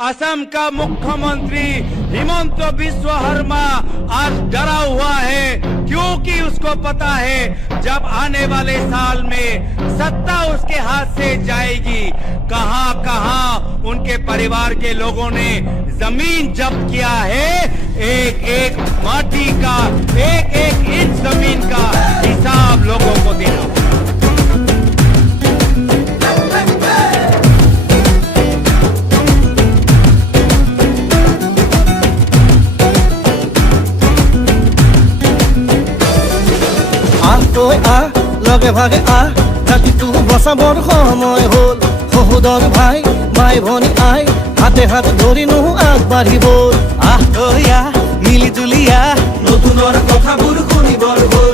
असम का मुख्यमंत्री हिमंत बिस्व शर्मा आज डरा हुआ है, क्योंकि उसको पता है जब आने वाले साल में सत्ता उसके हाथ से जाएगी, कहां कहां उनके परिवार के लोगों ने जमीन जब्त किया है। एक एक माटी का, एक एक इंच जमीन का हिसाब लोगों को देना होगा। লগে ভাগে জাতিটো বচাবৰ সময় হ'ল। সহোদৰ ভাই ভাই ভনী আই হাতে হাত ধৰি নো আগবাঢ়িব। মিলি জুলি নতুনৰ কথাবোৰ শুনিবৰ হ'ল।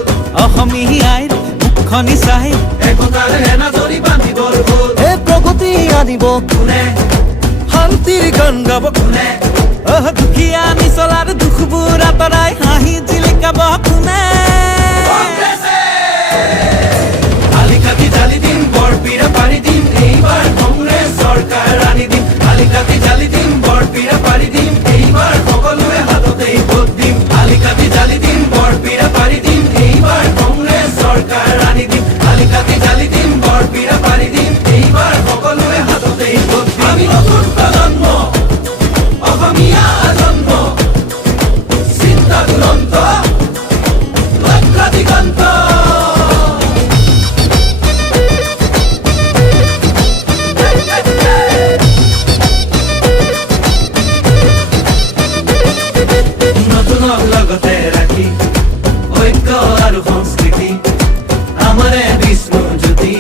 অসমীয়াইৰ মুখনি চাই একতাৰ এনাজৰি বান্ধিবৰ হ'ল। এই প্ৰগতি আনিব কোনে, শান্তিৰ গান গাব কোনে, দুখীয়া নিচলাৰ দুখবোৰ আঁতৰাই হাঁহি জিলিকাব কোনে। আলিকাতি জালি দিম, বৰপীৰা পাৰি দিম, এইবাৰ কংগ্ৰেছ চৰকাৰ আনি দিম। আলিকাতি জালি দিম, বৰপীৰা পাৰি দিম, এইবাৰ সকলোৱে হাততেই ভোট দিম। আলিকাতি জালি দিম, বৰপীৰা পাৰি দিম, এইবাৰ কংগ্ৰেছ চৰকাৰ আনি দিম। আলিকাতি জালি দিম, বৰপীৰা পাৰি দিম, এইবাৰ সকলোৱে হাততেই ভোট দিম। আমি নতুন প্ৰজন্ম, অসমীয়া জন্ম, চিন্তা দুৰন্ত, লক্ষ্য দিগন্ত। লগতে ৰাখি ঐক্য আৰু সংস্কৃতি আমাৰে বিষ্ণু জ্যোতি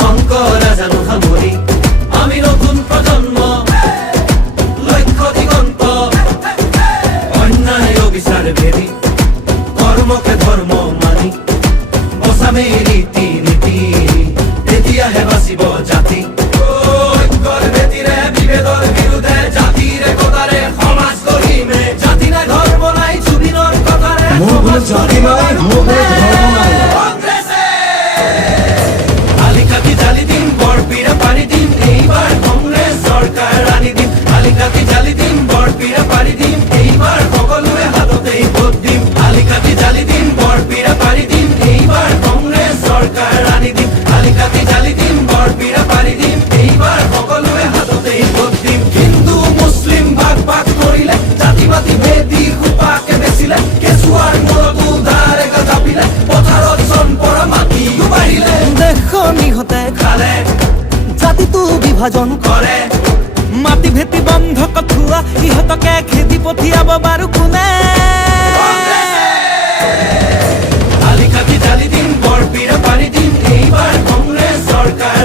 শংকৰ জানো সামৰি। আমি নতুন প্ৰজন্ম, লক্ষ্য দিগন্ত, অন্যায় অবিচাৰ ভেদি কৰ্মকে ধৰ্ম মানি বচামে ৰীতি নীতি, তেতিয়াহে বাচিব জাতি। ঐক্যৰ ভেটিৰে বিভেদৰ বিৰুদ্ধে জাতিৰ একতাৰে সমাজ গঢ়িমে। জাতি নাই ধৰ্ম নাই জুবিনৰ কথাৰে আলিকাতি জালি দিম, বৰপীৰা পাৰি দিম, এইবাৰ কংগ্ৰেছ চৰকাৰ আনি দিম। আলিকাতি জালি দিম, বৰপীৰা পাৰি দিম, এইবাৰ সকলোৱে হাততেই ভোট দিম। আলিকাতি জালি দিম, বৰপীৰা পাৰি দিম, এইবাৰ কংগ্ৰেছ চৰকাৰ আনি দিম। আলিকাতি জালি দিম, বৰপীৰা পাৰি দিম, এইবাৰ সকলোৱে হাততেই ভোট দিম। হিন্দু মুছলিম ভাগ ভাগ কৰিলে, জাতি মাতি ভেদি সোপাকে বেচিলে, কেঁচুৱাৰ মূৰতো ধাৰেগা জাপিলে, পথাৰত চনপৰা মাটিও বাঢ়িলে। দেশৰ নিহতে খালে, জাতিটো বিভাজন কৰে, মাটি ভেটি বন্ধ কঠুৱা ইহঁতকে খেদি পঠিয়াব বাৰু কোনে। আলিকাতি জালি দিম, বৰপীৰা পাৰি দিম, এইবাৰ কংগ্ৰেছ চৰকাৰ